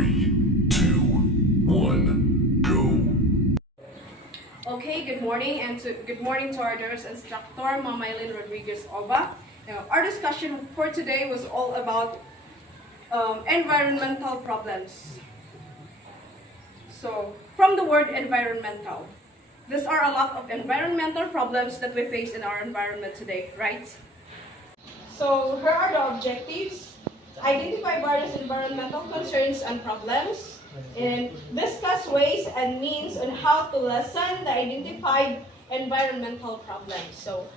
3, 2, 1, go. Okay, good morning good morning to our nurse instructor, Mama Eileen Rodriguez Oba. Now, our discussion for today was all about environmental problems. So, from the word environmental, these are a lot of environmental problems that we face in our environment today, right? So, here are the objectives. Identify various environmental concerns and problems, and discuss ways and means on how to lessen the identified environmental problems. So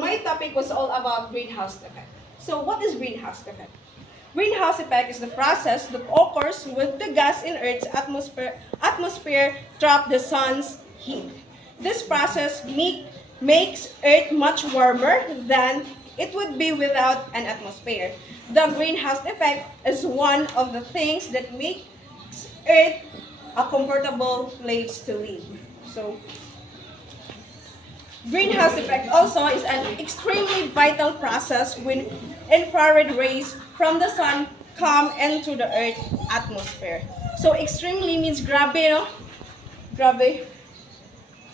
my topic was all about greenhouse effect. So what is greenhouse effect? Greenhouse effect is the process that occurs when the gas in Earth's atmosphere trap the sun's heat. This process makes Earth much warmer than it would be without an atmosphere. The greenhouse effect is one of the things that makes Earth a comfortable place to live. So, greenhouse effect also is an extremely vital process when infrared rays from the sun come into the Earth's atmosphere. So extremely means grabe, no? Grabe.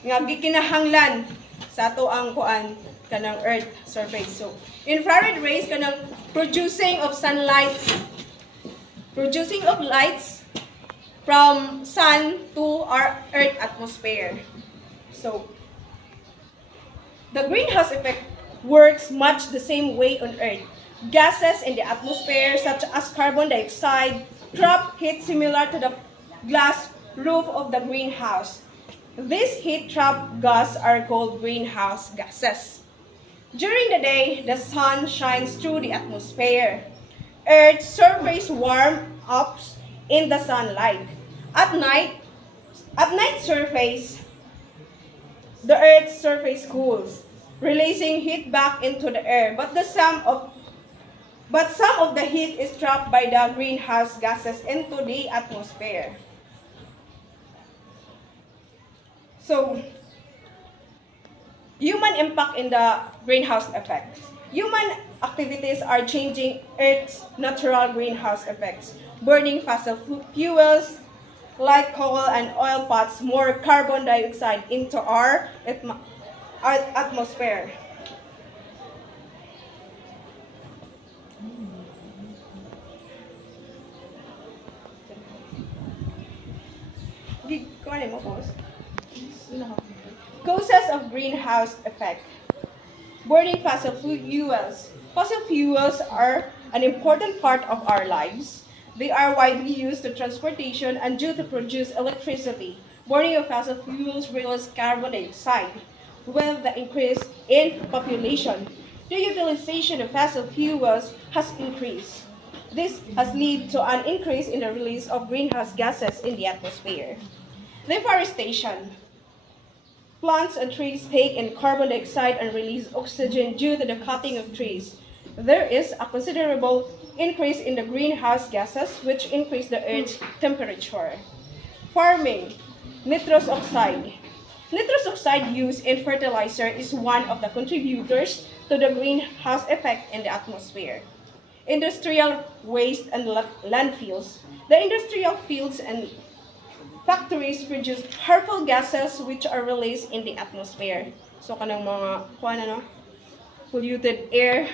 Nga gikinahanglan sa ato ang kuan kanang Earth surface. So infrared rays kanang producing of lights from sun to our Earth atmosphere. So the greenhouse effect works much the same way on Earth. Gases in the atmosphere, such as carbon dioxide, trap heat similar to the glass roof of the greenhouse. These heat trap gases are called greenhouse gases. During the day, the sun shines through the atmosphere. Earth's surface warms up in the sunlight. At night surface, the Earth's surface cools, releasing heat back into the air. But some of the heat is trapped by the greenhouse gases into the atmosphere. So, human impact in the greenhouse effects. Human activities are changing Earth's natural greenhouse effects. Burning fossil fuels like coal and oil puts more carbon dioxide into our atmosphere. Causes of greenhouse effect. Burning fossil fuels. Fossil fuels are an important part of our lives. They are widely used to transportation and due to produce electricity. Burning of fossil fuels releases carbon dioxide. With the increase in population, the utilization of fossil fuels has increased. This has led to an increase in the release of greenhouse gases in the atmosphere. Deforestation. Plants and trees take in carbon dioxide and release oxygen due to the cutting of trees. There is a considerable increase in the greenhouse gases, which increase the Earth's temperature. Farming. Nitrous oxide. Nitrous oxide used in fertilizer is one of the contributors to the greenhouse effect in the atmosphere. Industrial waste and landfills. The industrial fields and factories produce harmful gases which are released in the atmosphere. So kanang mga polluted air.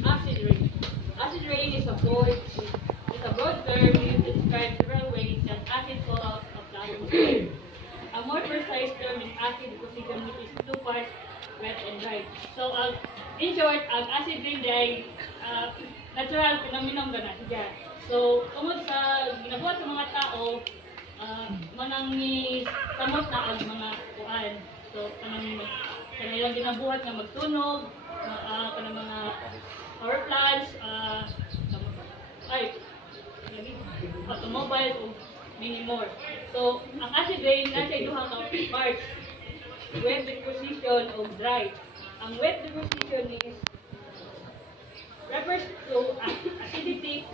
Acid rain. Acid rain is a broad term used to describe several ways that acid fall out of the atmosphere. A more precise term is acid deposition, which is two parts wet and dry. So, in short, ang acid rain ay natural phenomenon gana siya. So, tungod sa ginabuhat sa mga tao, manang ni samot na ang mga kuan. So, kanilang ginabuhat nga magtunog, kanang mga power plants, automobiles, o many more. So, ang acid rain nasa duha ka parts. Wet deposition o dry. Ang wet deposition refers to acidity,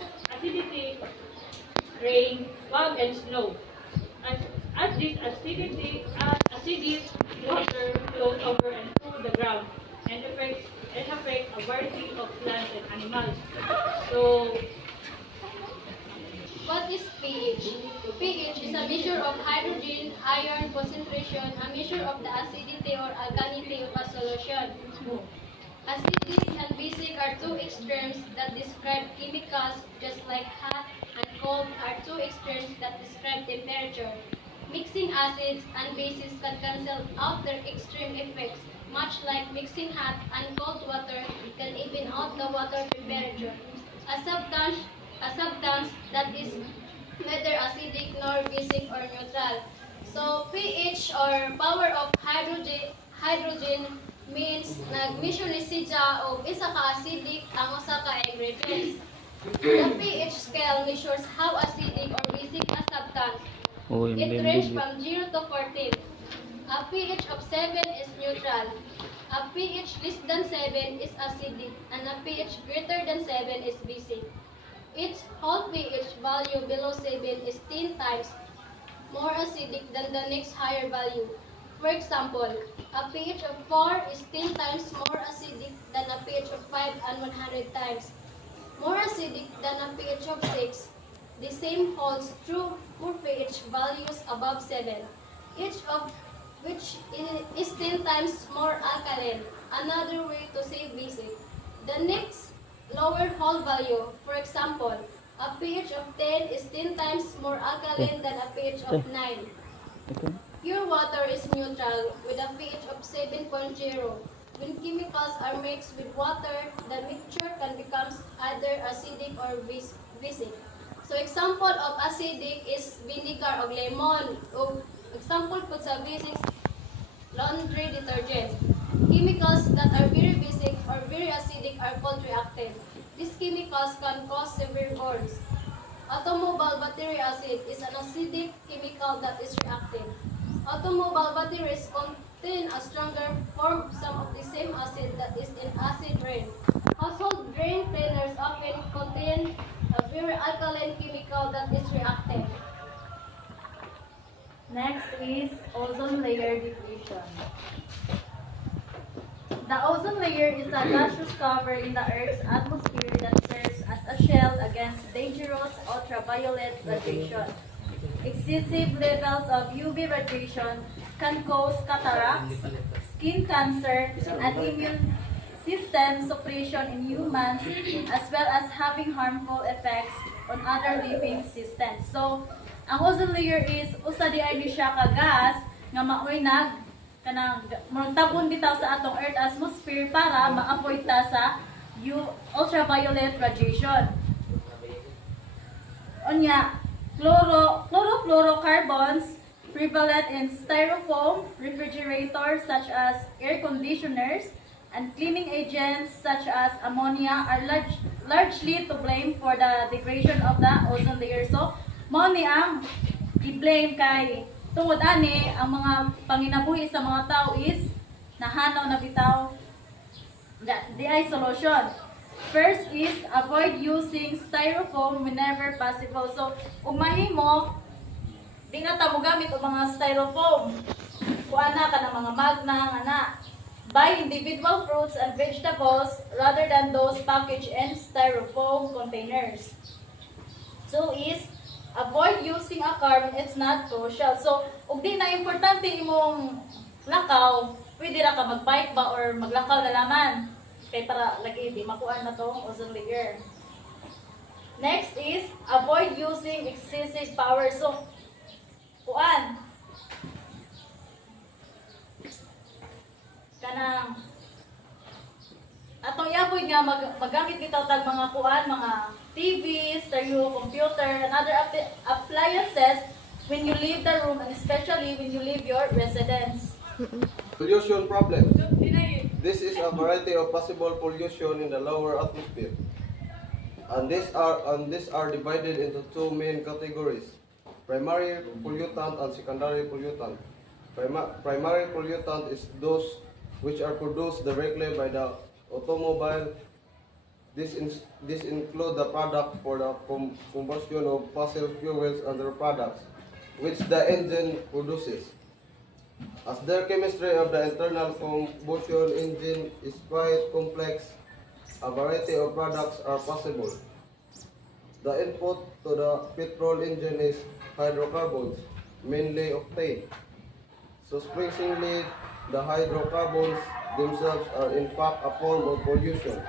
rain, fog, and snow. As acidic water flows over and through the ground and affects a variety of plants and animals. So, What is pH? pH is a measure of hydrogen ion concentration, a measure of the acidity or alkalinity of a solution. Acidic and basic are two extremes that describe chemicals, just like hot and cold are two extremes that describe temperature. Mixing acids and bases can cancel out their extreme effects, much like mixing hot and cold water can even out the water temperature. A substance that is neither acidic nor basic or neutral. So pH or power of hydrogen means nag-measure ni siya og isa ka acidic ang usa ka ingredients. The pH scale measures how acidic or basic a substance. It ranges from 0 to 14. A pH of 7 is neutral. A pH less than 7 is acidic, and a pH greater than 7 is basic. Its whole pH value below 7 is 10 times more acidic than the next higher value. For example, a pH of 4 is 10 times more acidic than a pH of 5 and 100 times more acidic than a pH of 6. The same holds true for pH values above 7, each of which is 10 times more alkaline, another way to say basic. The next lower whole value, for example, a pH of 10 is 10 times more alkaline than a pH of 9. Pure water is neutral with a pH of 7.0. When chemicals are mixed with water, the mixture can become either acidic or basic. So example of acidic is vinegar or lemon. O example po sa basic, laundry detergent. Chemicals that are very basic or very acidic are called reactant. These chemicals can cause severe burns. Automobile battery acid is an acidic chemical that is reactive. Automobile batteries contain a stronger form some of the same acid that is in acid rain. Household drain cleaners often contain a very alkaline chemical that is reactive. Next is ozone layer depletion. The ozone layer is a gaseous cover in the Earth's atmosphere that serves as a shield against dangerous ultraviolet radiation. Excessive levels of UV radiation can cause cataracts, skin cancer, and immune system suppression in humans, as well as having harmful effects on other living systems. So, ang ozone layer is usa di ay siya ka gas nga maoy kanang tabon bitaw sa atong Earth atmosphere para ma-avoid ta sa ultraviolet radiation. Unya, chlorofluorocarbons prevalent in styrofoam, refrigerators such as air conditioners, and cleaning agents such as ammonia are largely to blame for the degradation of the ozone layer. So, mao ni ang i-blame kay tungod ani ang mga panginabuhi sa mga tao is nahanaw na bitaw di ay solution. First is avoid using styrofoam whenever possible. So, ug mahimo di na ta mo gamit og mga styrofoam. Kuana ka ng mga magna ana. Buy individual fruits and vegetables rather than those packaged in styrofoam containers. So is avoid using a car when it's not crucial. So, ug di na importante imong lakaw, pwede ra ka magbike ba or maglakaw na laman. Kay para lagi di makuha na tong ozone layer. Next is avoid using excessive power. So, kuan kanang atong i-avoid nga magamit bitaw tag mga kuan, mga TV, stereo, computer, and other appliances when you leave the room, and especially when you leave your residence. Pollution problem. This is a variety of possible pollution in the lower atmosphere. And these are divided into two main categories: primary pollutant and secondary pollutant. Primary pollutant is those which are produced directly by the automobile. This include the product for the combustion of fossil fuels and their products, which the engine produces. As the chemistry of the internal combustion engine is quite complex, a variety of products are possible. The input to the petrol engine is hydrocarbons, mainly octane. Surprisingly, the hydrocarbons themselves are in fact a form of pollution,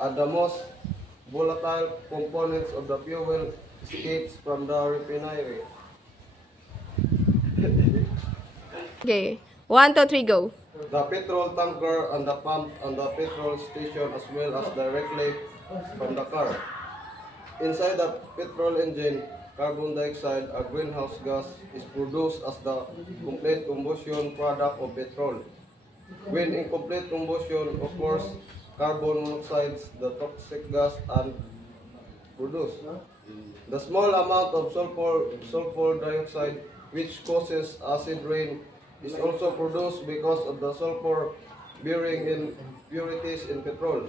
and the most volatile components of the fuel escapes from the refinery. Okay. 1, 2, 3, go. The petrol tanker and the pump and the petrol station as well as directly from the car. Inside the petrol engine, carbon dioxide, a greenhouse gas, is produced as the complete combustion product of petrol. When incomplete combustion occurs, carbon monoxide, the toxic gas, and produced. The small amount of sulfur dioxide, which causes acid rain, is also produced because of the sulfur bearing impurities in petrol.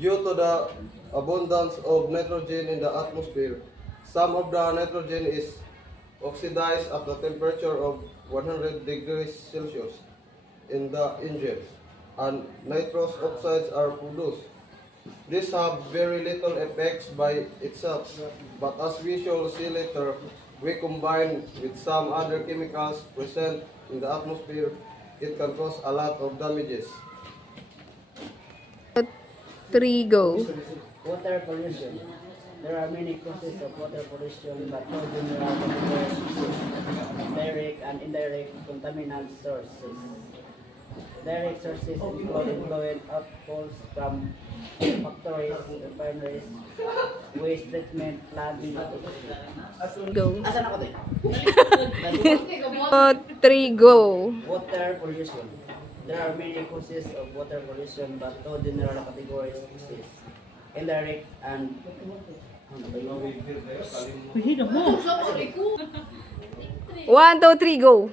Due to the abundance of nitrogen in the atmosphere, some of the nitrogen is oxidized at the temperature of 100 degrees Celsius in the engine, and nitrous oxides are produced. These have very little effects by itself, but as we shall see later, we combine with some other chemicals present in the atmosphere, it can cause a lot of damages. 3, go. Water pollution. There are many causes of water pollution, but no general categories: direct and indirect contaminant sources. Direct sources include effluent outfalls from factories, refineries, waste treatment plants. Go. Asan ako tayo? 2, 3, go. Water pollution. There are many causes of water pollution, but no general categories exist. Indirect and 1, 2, 3, go.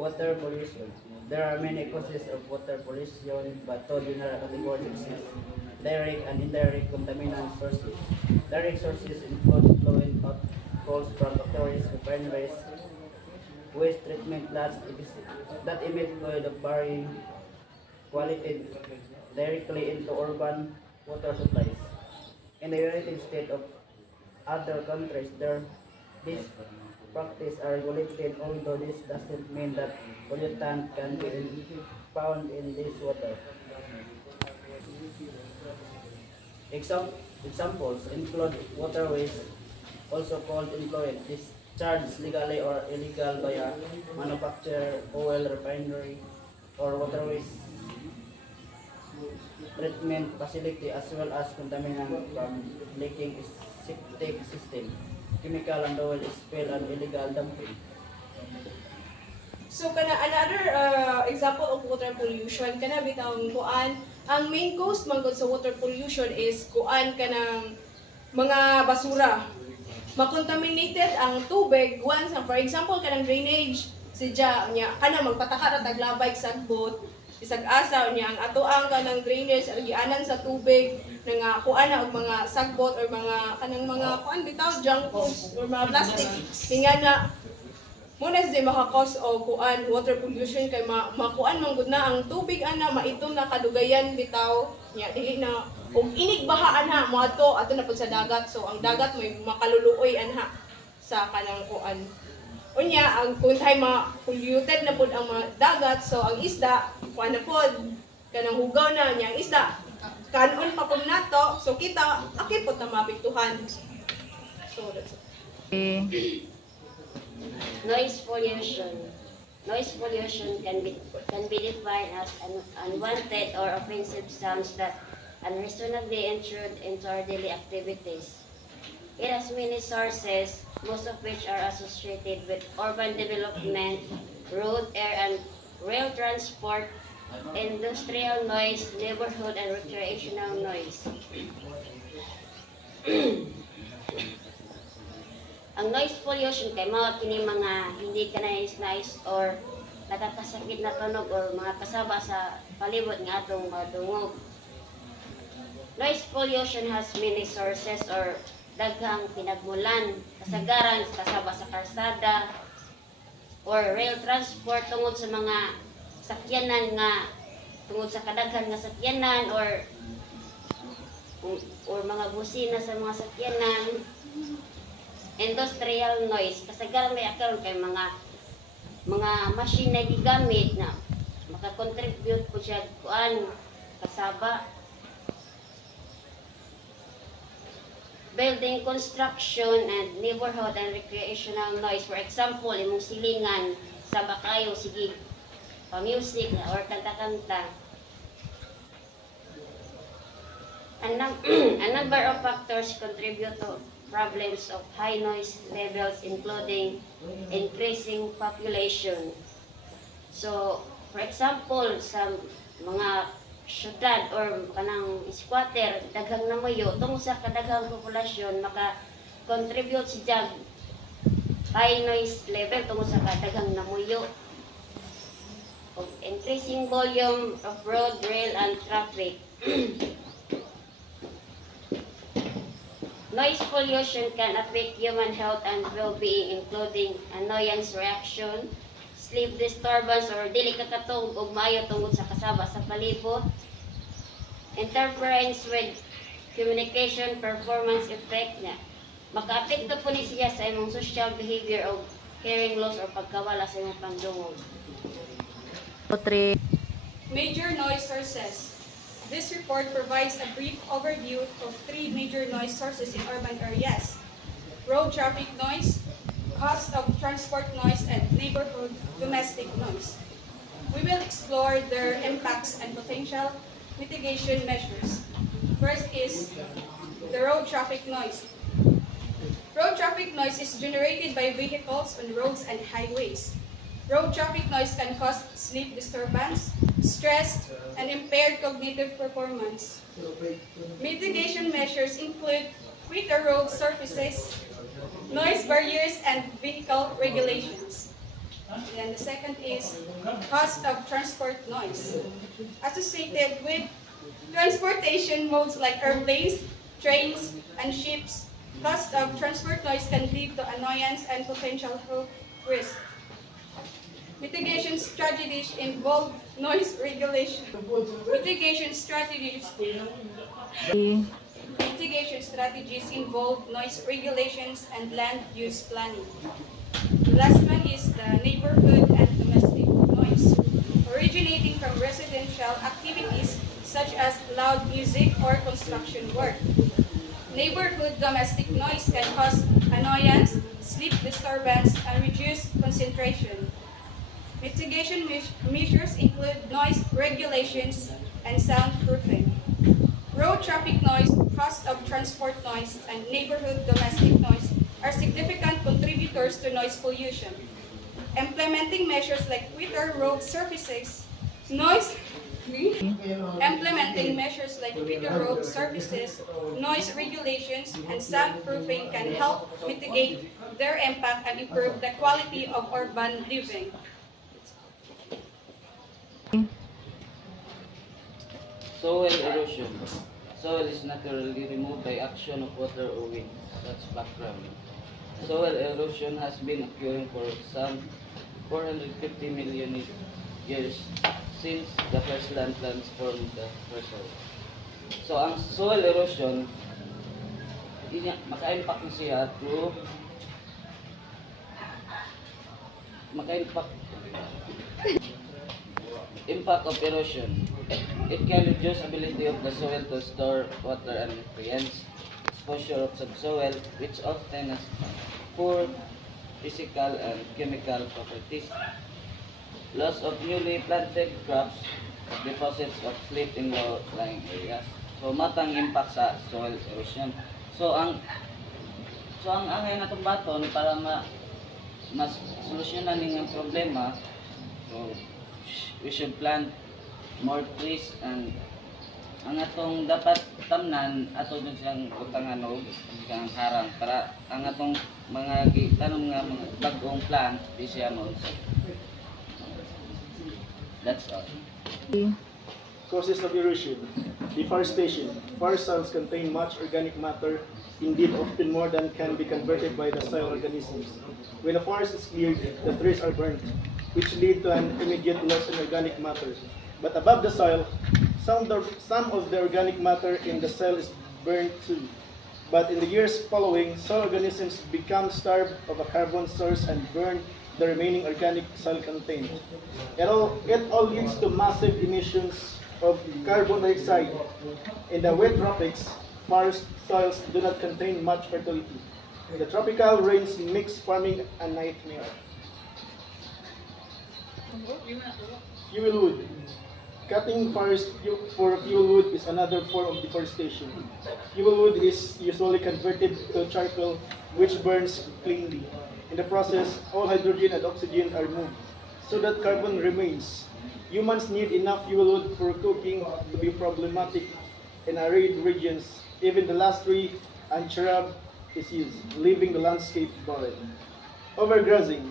water pollution. There are many causes of water pollution, but no general categories exist. Direct and indirect contaminant sources. Direct sources include effluent outfalls from factories, refineries, waste treatment plants that emit fluid of varying quality directly into urban water supplies. In the United States of other countries, this practice are regulated, although this doesn't mean that pollutant can be found in this water. Examples include waterways, also called effluent, discharged legally or illegal by a manufacturer, oil refinery, or waterways treatment facility, as well as contaminant from leaking septic system, chemical and oil spill, and illegal dumping. So kana another example of water pollution kana bitang kuan ang main cause man gud sa water pollution is kuan kanang mga basura. Makontaminated ang tubig once for example kanang drainage sidya nya kana magpataka ra taglabay sagbot isag asa nya ang atoang kanang drainage agianan sa tubig nga kuan na og mga sagbot or mga kanang mga kuan bitaw junk foods or mga plastic tinga na muna siya makakos o kuan water pollution kay makuan man gud na ang tubig ana maitom na kadugayan bitaw nya dili na og inig baha ana moadto ato na pud sa dagat so ang dagat may makaluluoy anha sa kanang kuan unya ang kun tay ma-polluted na pud ang mga dagat so ang isda kuan na pud kanang hugaw na nya ang isda kanon pa pud nato so kita akit pud na mapiktuhan so that's it. Noise pollution. Noise pollution can be defined as unwanted or offensive sounds that unreasonably intrude into our daily activities. It has many sources, most of which are associated with urban development, road, air, and rail transport, industrial noise, neighborhood, and recreational noise. Ang noise pollution kay mao kini mga hindi ka nais or nakakasakit na tunog or mga kasaba sa palibot nga atong madungog. Noise pollution has many sources or daghang pinagmulan, kasagaran kasaba sa karsada, or rail transport tungod sa mga sakyanan nga tungod sa kadaghan nga sakyanan or mga busina sa mga sakyanan. Industrial noise kasagaran may akaron kay mga machine na gigamit na maka-contribute po siya kuan kasaba. Building construction and neighborhood and recreational noise, for example imong silingan sa bakayo sige pa-music or kanta-kanta. A number of factors contribute to problems of high noise levels, including increasing population. So, for example, sa mga syudad or kanang squatter, daghang namuyo, tungod sa kadaghang populasyon, maka-contribute siya high noise level tungod sa kadaghang namuyo. Increasing volume of road, rail, and traffic. Noise pollution can affect human health and well-being, including annoyance reaction, sleep disturbance or dili kakatog ug maayo tungod sa kasaba sa palibot, interference with communication performance effect niya. Maka-apekto po ni siya sa imong social behavior o hearing loss or pagkawala sa imong pangdungog. Major noise sources. This report provides a brief overview of 3 major noise sources in urban areas: road traffic noise, cost of transport noise, and neighborhood domestic noise. We will explore their impacts and potential mitigation measures. First is the road traffic noise. Road traffic noise is generated by vehicles on roads and highways. Road traffic noise can cause sleep disturbance, stress, and impaired cognitive performance. Mitigation measures include quicker road surfaces, noise barriers, and vehicle regulations. And the second is cost of transport noise. Associated with transportation modes like airplanes, trains, and ships, cost of transport noise can lead to annoyance and potential health risk. Mitigation strategies involve noise regulation. Mitigation strategies involve noise regulations and land use planning. The last one is the neighborhood and domestic noise, originating from residential activities such as loud music or construction work. Neighborhood domestic noise can cause annoyance, sleep disturbance, and reduce concentration. Mitigation measures include noise regulations and soundproofing. Road traffic noise, cost of transport noise, and neighborhood domestic noise are significant contributors to noise pollution. Implementing measures like quicker road surfaces, noise regulations, and soundproofing can help mitigate their impact and improve the quality of urban living. Soil erosion. Soil is naturally removed by action of water or wind. That's background. Soil erosion has been occurring for some 450 million years since the first land transformed the first soil. So ang soil erosion, maka-impact na siya through impact of erosion. It can reduce ability of the soil to store water and nutrients. Exposure of subsoil, which often has poor physical and chemical properties. Loss of newly planted crops, deposits of slip in low-lying areas. So matang impact sa soil erosion. So ang angay natong baton para mas solusyonan ning problema. So we should plant more trees, and ang atong dapat tamnan ato dun silang utangan og kang harang para ang atong mga tanong nga mga bag-ong plant di siya mo. That's all. Causes of erosion. Deforestation. Forest soils contain much organic matter, indeed often more than can be converted by the soil organisms. When a forest is cleared, the trees are burnt, which lead to an immediate loss in organic matter. But above the soil, some of the organic matter in the soil is burned too. But in the years following, soil organisms become starved of a carbon source and burn the remaining organic soil content. It all leads to massive emissions of carbon dioxide. In the wet tropics, forest soils do not contain much fertility. The tropical rains makes farming a nightmare. Fuel wood. Cutting forest for fuel wood is another form of deforestation. Fuel wood is usually converted to charcoal, which burns cleanly. In the process, all hydrogen and oxygen are removed, so that carbon remains. Humans need enough fuel wood for cooking to be problematic in arid regions. Even the last tree and shrub is used, leaving the landscape barren. Overgrazing.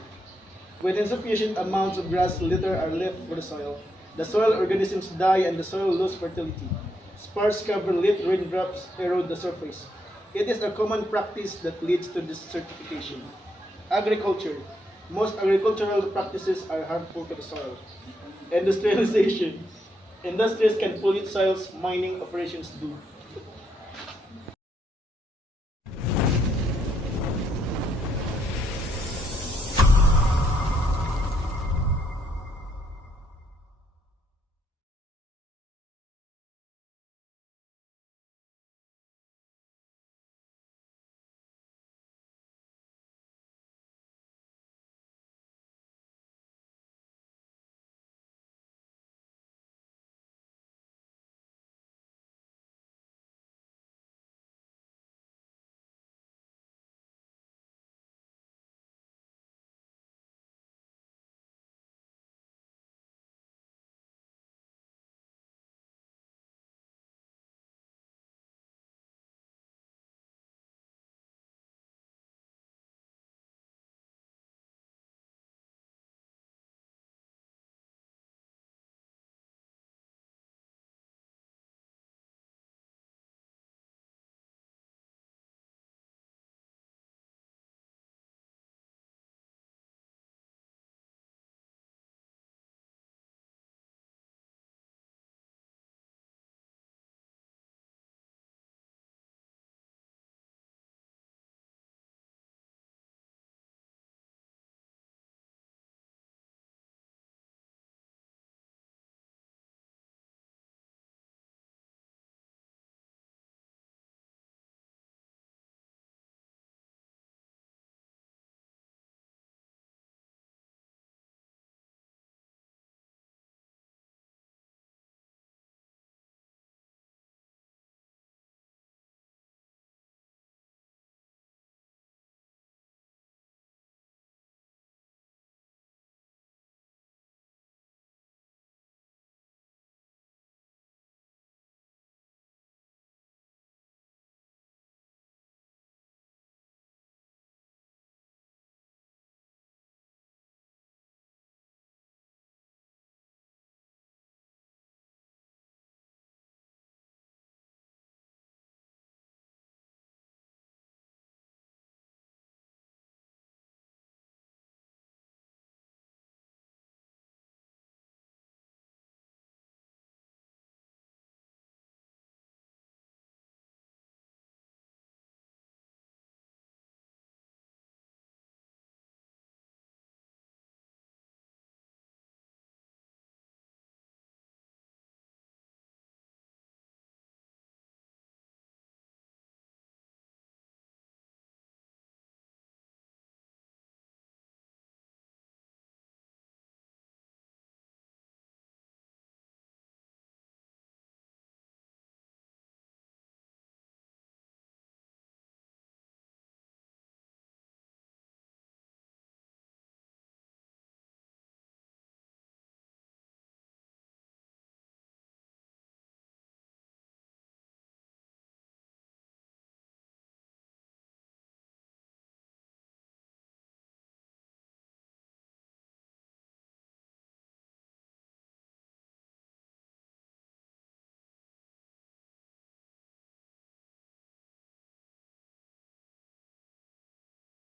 When insufficient amounts of grass litter are left for the soil organisms die and the soil loses fertility. Sparse cover lit raindrops erode the surface. It is a common practice that leads to desertification. Agriculture. Most agricultural practices are harmful to the soil. Industrialization. Industries can pollute soils, mining operations do.